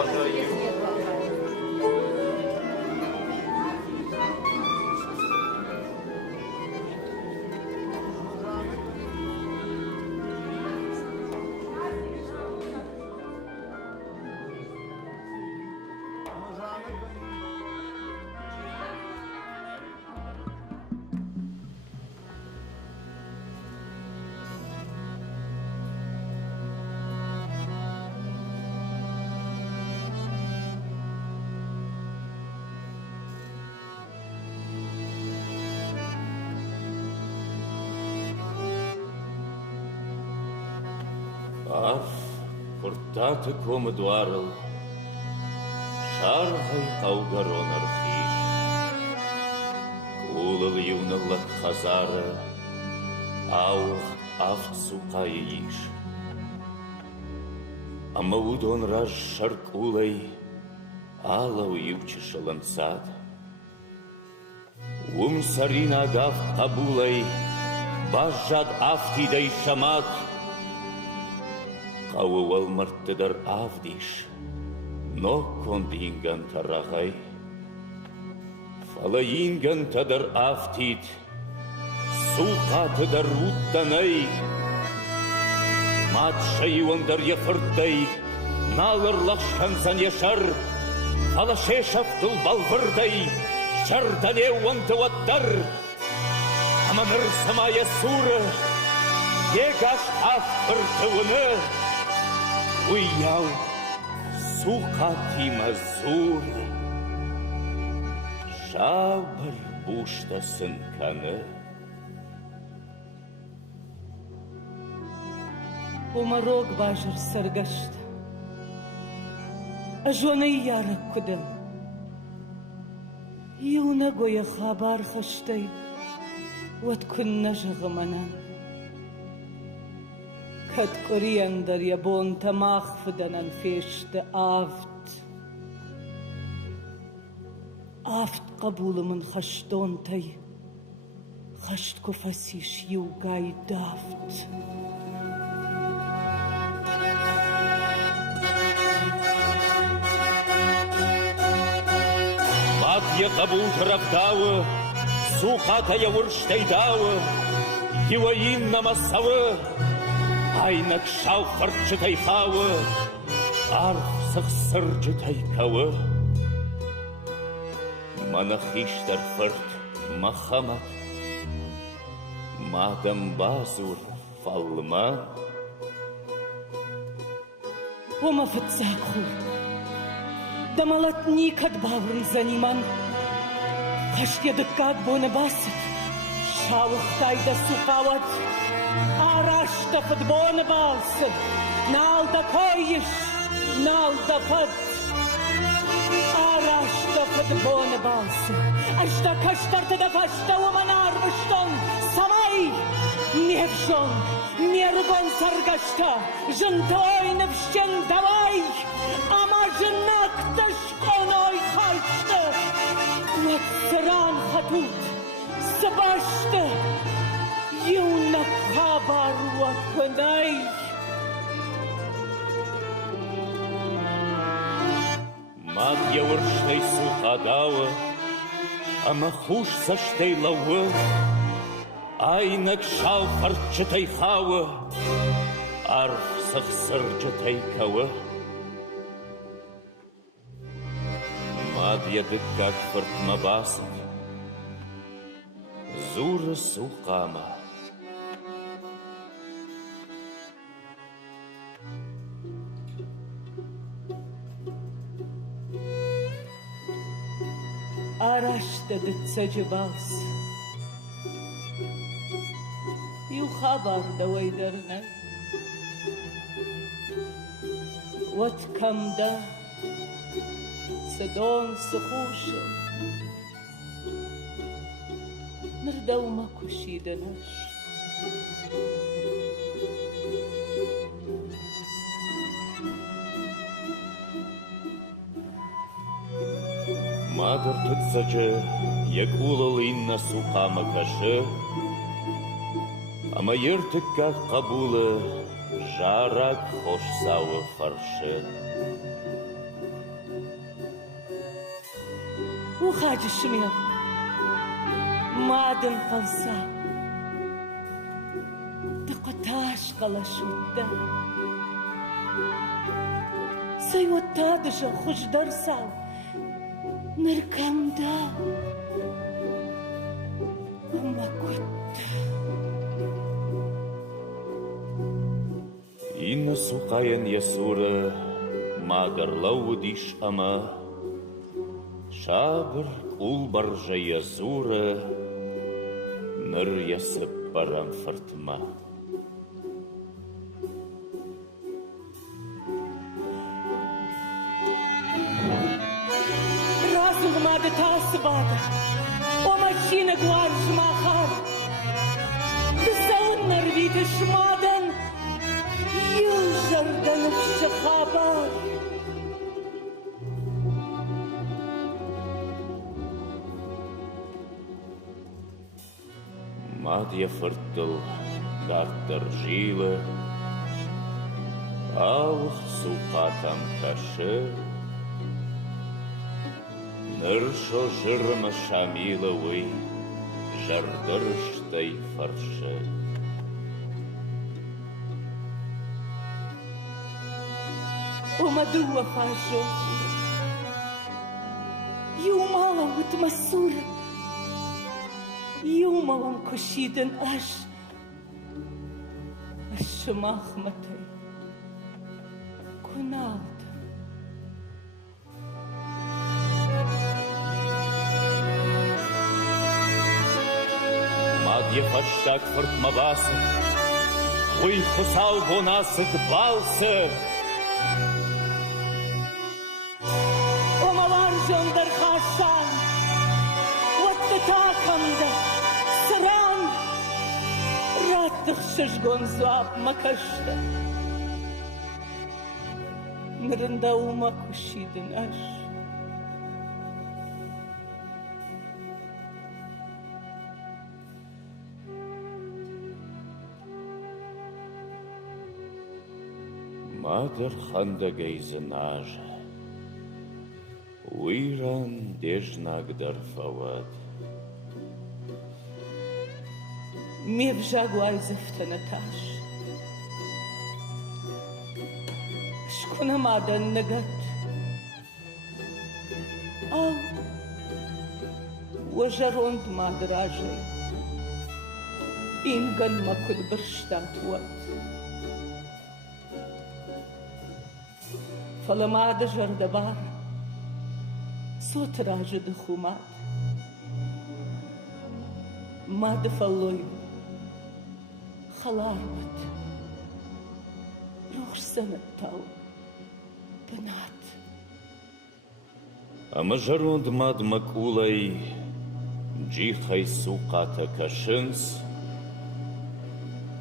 положению. Arf, purtată cum doară, șarhăi qaugaron arxiș, culăl iunălă khazară, auh aft suqayiș. Amăudon raj șarculăi, alau iuce șălănțat, sarina gaf qabulăi, bajad aftidei șamat, Qawwal martadar avdish, no kondingan taragay. Falayingan tadar aftit, suqatadar uttanay. Matshayuandar yafarday, nalar laqshkansan yashar. Falasheeshaftul balvarday, shardanewantawattar. Amanır samaya sura, yegash aftartavana. Uiau suqati mazur, Shabar bushtasın kanı. Umarog bajır sargaşta, Ajwanay yarak kudam, Yuna goya khabar khashtay, Wat kunna jagamanan. Kad koriander yabon tamach fudanan feşte aft. Aft qabulumun khashton tay. Khasht kufasish yugay daft. Matya qabul tarafdavı, suqata yavurştay davı, Yivayin namasavı, Aynak şalfarçıtay xavı, Arf sıxsırcıtay kavı. Manahiştar fırt mahamat, Madam bazur falman. Oma fıtsakhul, Damalatni kad bavrın zaniman, Khashtyadık kad bone basit, Şavıhtayda suqavat, Araşta futbol balsı, nalda koyiş, nalda fat. Araşta futbol balsı, Ajda kaştarta da faşta umanar müşton, Samay, nevşon, nergon sargaşta, Jınta oynavşen davay, Ama jınakta şkonoy khalçta, Vatsaran hatut, Sabaşta, Yuna khabar wakanay. Mad yavurştay suqadavı, Ama xush sashtay lavı, Aynak şalfarçıtay xavı, Arf sıxsırcıtay kavı. Mad yadık kak fırtma basık, Zura suqama. Araşta dıtsacı bals, Yu khabar da waydarnay, Wat kamda, Sadon sıkhuşa, Nirdawma kushidanash. Madar tütsacı, Yakulal inna suqama kaşı, Ama yırtıkkah qabulu, Jarak hoş savı farşı. وخاج الشمير مادن قلصا تقتاش قلش ودا سيوتادش خوش درسا نركم دا وما كنت إن سقايا يسورة ما قرلو ديش أما شابر قول برجا يزورة نر يسب برام فرتما راسو ما دتاس بادا وما شينا قوارش ما خار تساون نربيت شمادن يوجردن بشخابات ماد يفرتل دارتر جيلة أوخ سوقاتم كشه نرشو جرم شاميلة وي جردرشتي فرشه وما دوا فاجو يوما وتمسور يوما وانكشيدن الشماخ متي كناد ماد يفشتاك فرت مباسك وي خسال بوناسك بالسك جندر خاشان واتتاكم ده سران راتخ ششگون زواب مكشته نرنده وما كشيدن مادر خندقي زناجه ويران ديجناك در فواد ميبجاق وايزفت نتاش شكونا مادن نقت أو وجروند مادراجي إن قل ما كل برشتات وقت فلما دجر دبار صوت راجد خمات ما دفلوي خلاربت روح سنة تاو بنات أما جروند ماد مكولي جيخي سوقاتا كشنس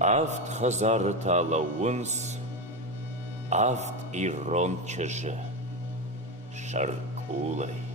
أفت خزارتا لونس أفت إيرون چجه شركولي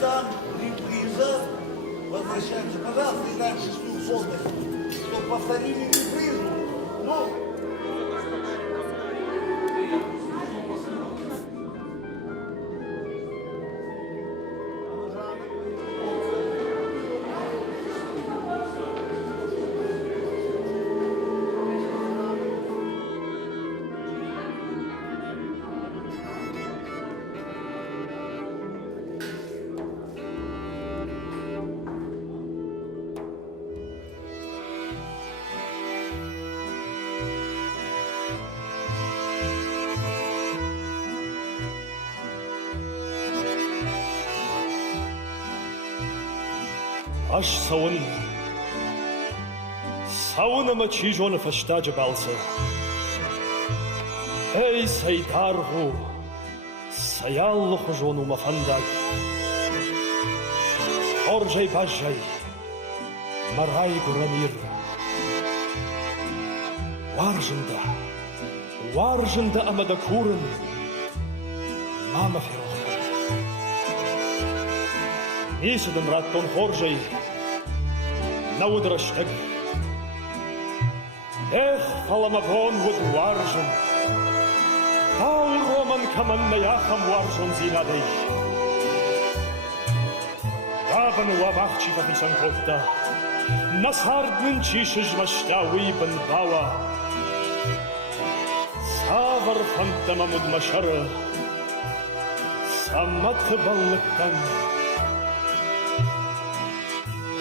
Там реприза. Возвращаемся, пожалуйста, и дальше шлю полностью. Чтобы повторили репризу. Ну, Аш сауна мачижона фаштаджа балса. Эй, сайдаргу, саялло хожону мафандаг. Орджай бажай, марай гурамир. Варжында амадакурын, мама фероха. Нисден раттон хоржей, на удрштег. Эх, фаламавон вуд варжен, тау роман каман на яхам варжен зинадей. Бабан вавахчи вахисан котта, насарднен чишеж маштауи бен бава. Савар фантама мудмашара, самат баллыктан.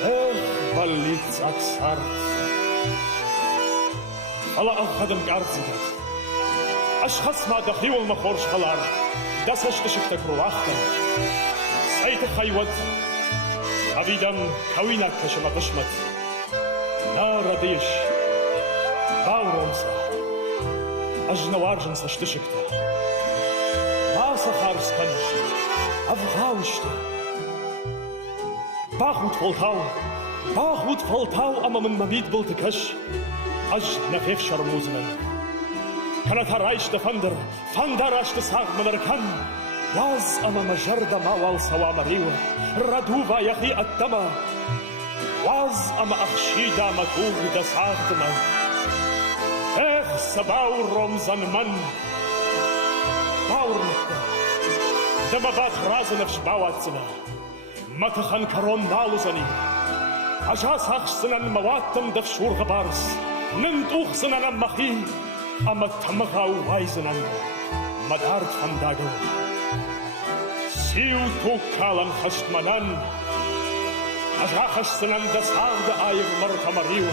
Эх, баллиц аксарт. Ала ахадам гарцигат. Ашхас ма дахиул махорш халар. Дасаштышыктак руахтан. Сайты хайват. Авидам кавинак кашама башмат. На радыш. Бауромса. Ажнаваржан саштышыкта. Маса харскан. Авгаушта. Бахут фолтау, ама мен мамид был тыкаш. Аж нафев шармузынан. Канатарайш да фандараш да сагманаркан. Ваз ама мажарда мавал савамарива. Радува яхи аттама. Ваз ама ахшида матуг да сагдма. Эх, сабау ромзанман. Баурнахта. Дамабат разанавш бауатсина. Матахан карон налузани. Ажа сахсынан маваттам давшур габарс. Нент ухсынан махи. Ама тамагау вайзынан. Мадарт фандагал. Сиу тукалан хаштманан. Ажа хашсынан да сагда айв мартамарил.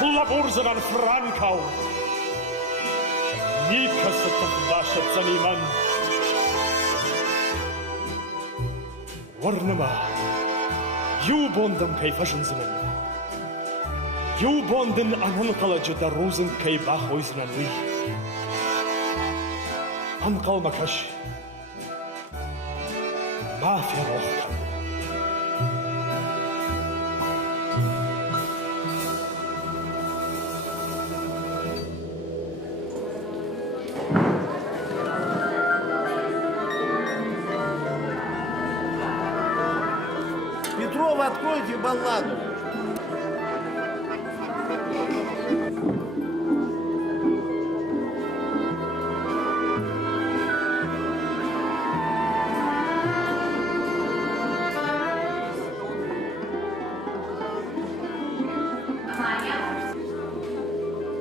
Лабурзанан франкау. Никаса тахдашат заниман. Варнама. Юбондам кайфашынзынан. Юбондын ананқаладжы дарузын кайбах ойзынан уй. Анқал макаш. Мафия рохтан. Петрова, откройте балладу.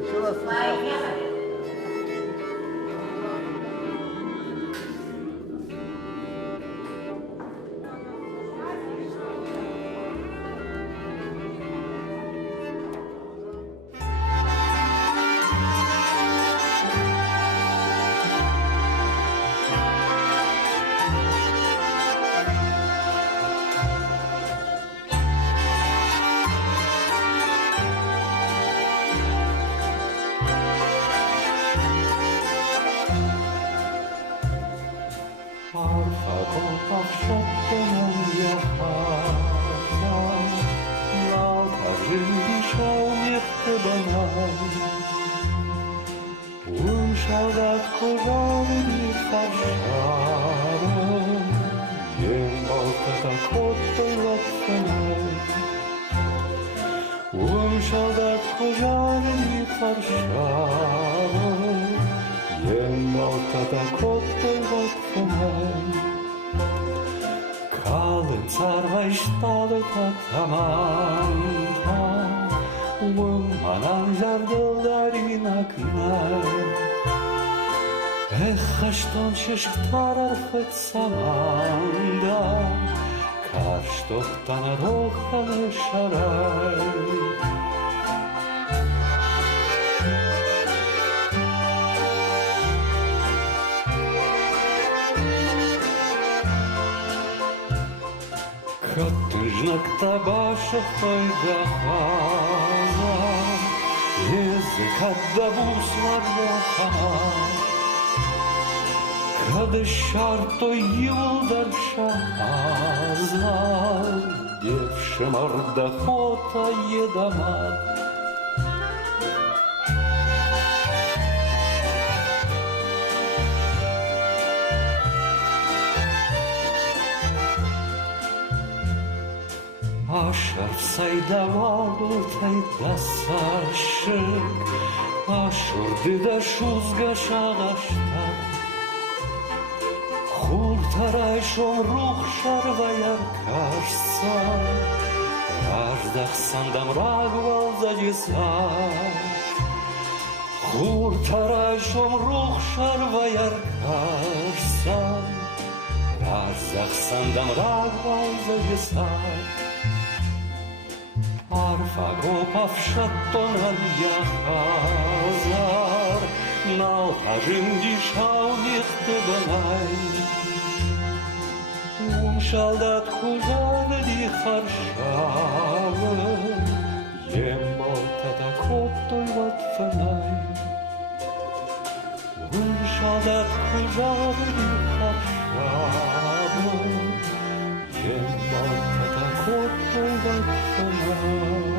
Еще раз. Шештар арфет саманда, карштохтан рохане шарай. Катыжнак табаша хайгахана, язык отдабус ларвахана. Кады шартой йылдар шаазлар, девшим ардахота едамат. Ашарф сайдавалтай дасашык, ашурды да шузга шағашта. Хуртарай шомрух шарваяр кашса, Раждахсан дамраг валзадиса. Хуртарай шомрух шарваяр кашса, Раждахсан дамраг валзадиса. Arfa gopavshatton al yachazar, Nal hajim dishau nichte benai. Shaldat kuzan di kharshave, Yemolta da koptoy vat fanai. Shaldat kuzan di kharshave, Yemolta da koptoy vat fanai.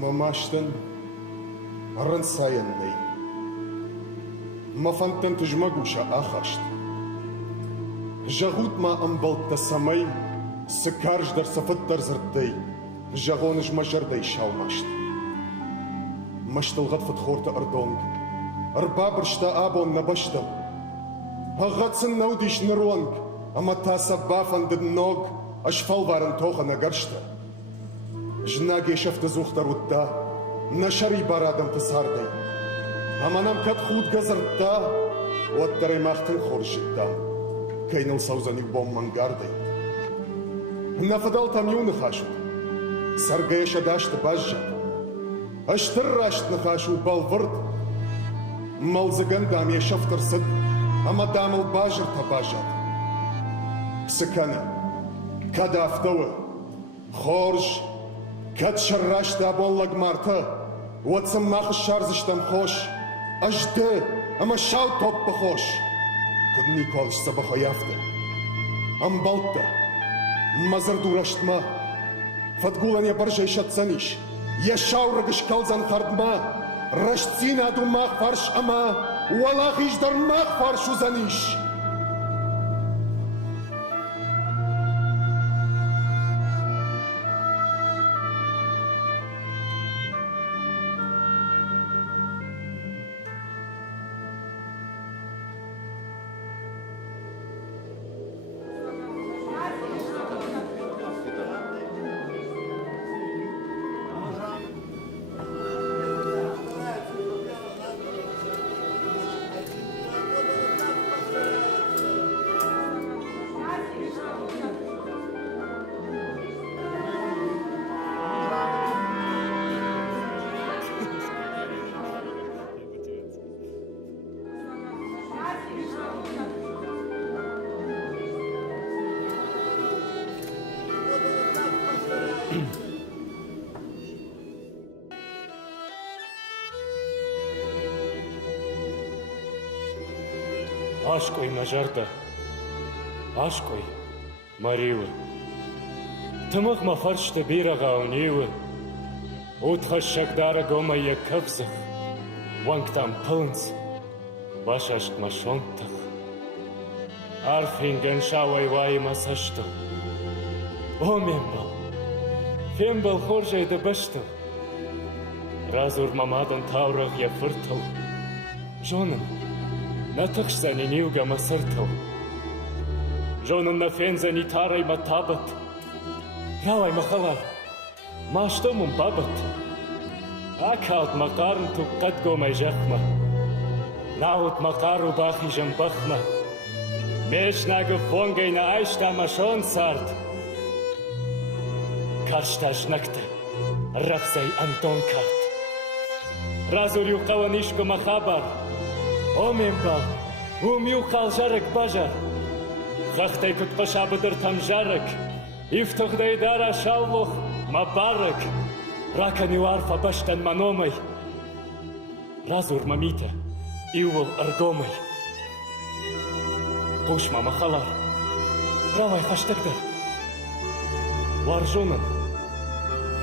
Mamashtan arran sayanday. Mafantan tujmagusha akhasht. Jagut ma ambalt tasamay, Sakarj dar safattar zardday, Jagonish majarday shalmasht. Mashtalgat fatkhorta ardong, Arbabrshta abon nabashtam. Hagatsen naudish narwang, Amatasa bafan did nog, Ashfalvaran tocha nagarshta. Жнаге шафта зухтарутта, нашари барадам тасардай. Аманам кат худ газарта, оттаре махтын хоршитта, Кейныл саузаник бом мангардай. Нафадал там юны хашут, Саргая шадашта бажжат, Аштыррашт нахашу балвырд, Малзагандам я шафтар сад, Амадамыл бажыр табажат. Псакана, када автовы, хорж, Кад шаррашта абонлаг марта, Уатсам мах шарзыштам хош, Ажды, ама шау топпа хош, Кудни колш сабаха яфта. Амбалтта, Мазар дураштма, Фатгулан я баржай шатсаниш, Я шау рагаш калзан хардма, Рашцина аду мах фарш ама, Уалах иждар мах фарш узаниш. Ашкой мажарда, Ашкой, Марила. Тымық мафаршты бираға унеуі, Утха шагдара гома я кавзах, Вангтам пылынс, Вашашт машонтах. Арфинген шауай вайма саштыл. О мембал, Фембал хоржайды баштыл. Разур мамадан таурах я фыртыл. Жоным, Натықшзани ниуга масыртыл. Жоным на фензани тарай матабат. Ялай махалар, Маштомум бабат. Акалт мақарн туптат гомай жахма. Naut makaru bachijam bachma. Meshnaga vongayna aishta mashon sart. Karshtash nakta. Rafsay Anton kart. Razuryu qawanishko mahabar. Omimba. Umyu khaljarek bajar. Gachtay kut qashabadir tamjarek. Iftogday dara shalloch mabarek. Rakani warfa bashtan manomay. Razur mamita. Iwal ardomay. Pushma mahalar. Равай хаштагдар. Варжунан.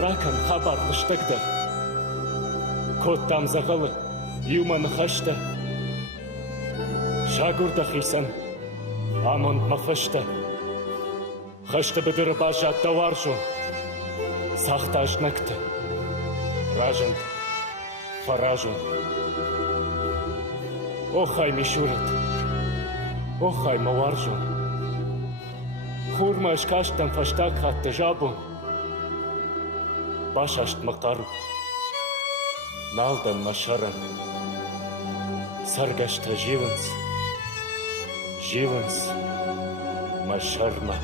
Ракан хабар лыштагдар. Кот там загалы. Юман хашта. Шагурда хисан. Амон мафашта. Хашта бедыр бажат да варжун. Сахтаж накта. Ражан. Фаражун. Охай мишурат. Охай маваржун. Хурмаш каштан фаштак хатта жабун. Башашт макару. Налдан машаран. Саргашта живанс. Живанс. Машарма.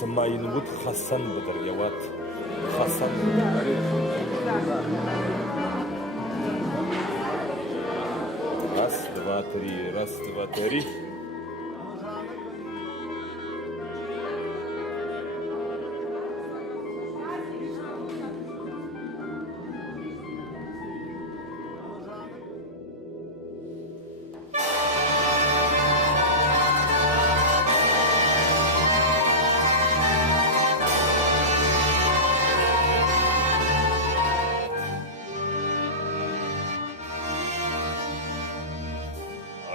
Самайнвуд Хасан бадр яват. Хасан. Раз, два, три, раз, два, три.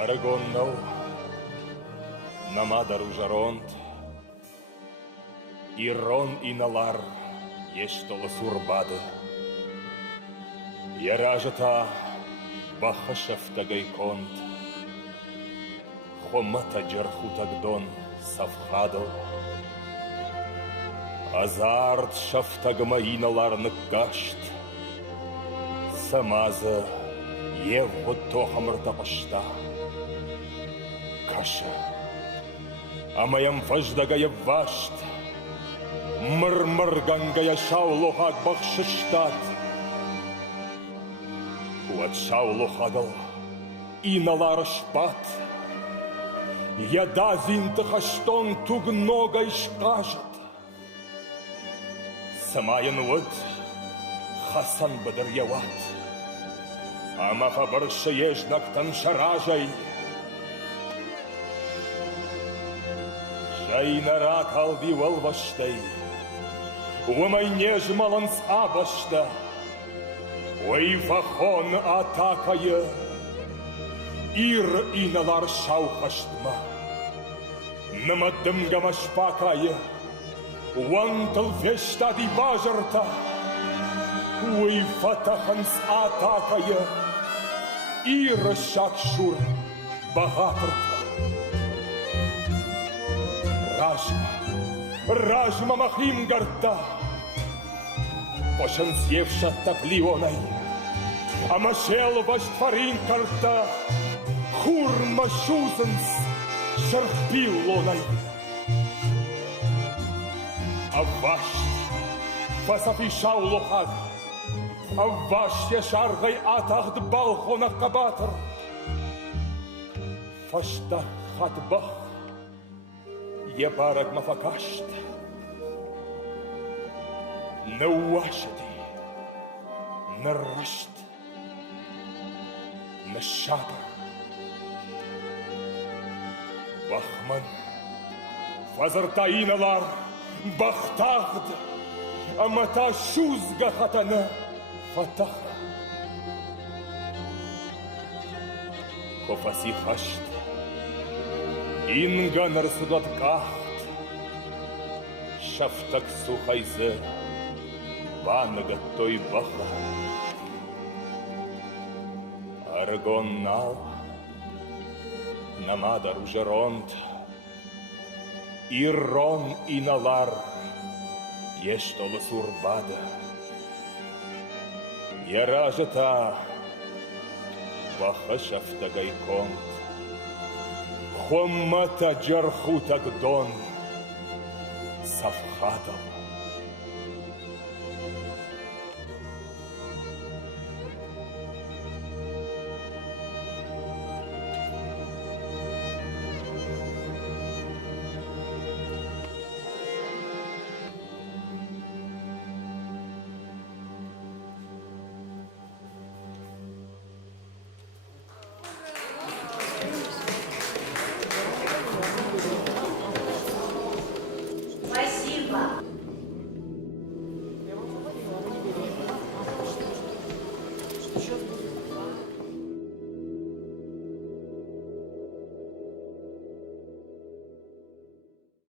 Арагоннау, намадару жаронт, ирон иналар, ештола сурбады. Яражата бахашафтагай конт, хомата джархутагдон савхадо. Азарт шафтагмаиналарны кашт, самаза евго тохамырта пашта. Каша, а моям вождагая вашт, мрмргангая шаулохак бахшиштат. Вот шаулохагал и налар шпат, яда винтахаштон тугногай шкажет. Самаян вот Хасан бадр яват, а мафабарша ежнак таншаражай. Жайнарат алди валваштай, умай нежмаланс абашта, ой фахон атакая, ир иналар шаухаштма, намадым гамашпакая, уантал вештади бажарта, ой фатаханс атакая, ир шакшур багатырта. Ражма махим гарта, пошансевша таплионай, а машел ваштфарин карта, хурма шузенс шарпилонай. А ваш фасафишау лохаг, а ваш яшаргай атахд балхона кабатар, фашта хатбах. Ебарак мафакашт, науашади, нарашт, нашата, бахман, фазартаиналар, бахтагд, амата шузга хатана, фатаха. Хофаси хашт. Инганар судат кахт. Шафтак сухайзе. Ванага той баха. Аргоннал. Намадар ужеронт. Ирон и налар. Ештолы сурбада. Яражета. Баха шафтагайконт. Хоммата джархутагдон. Савхатал.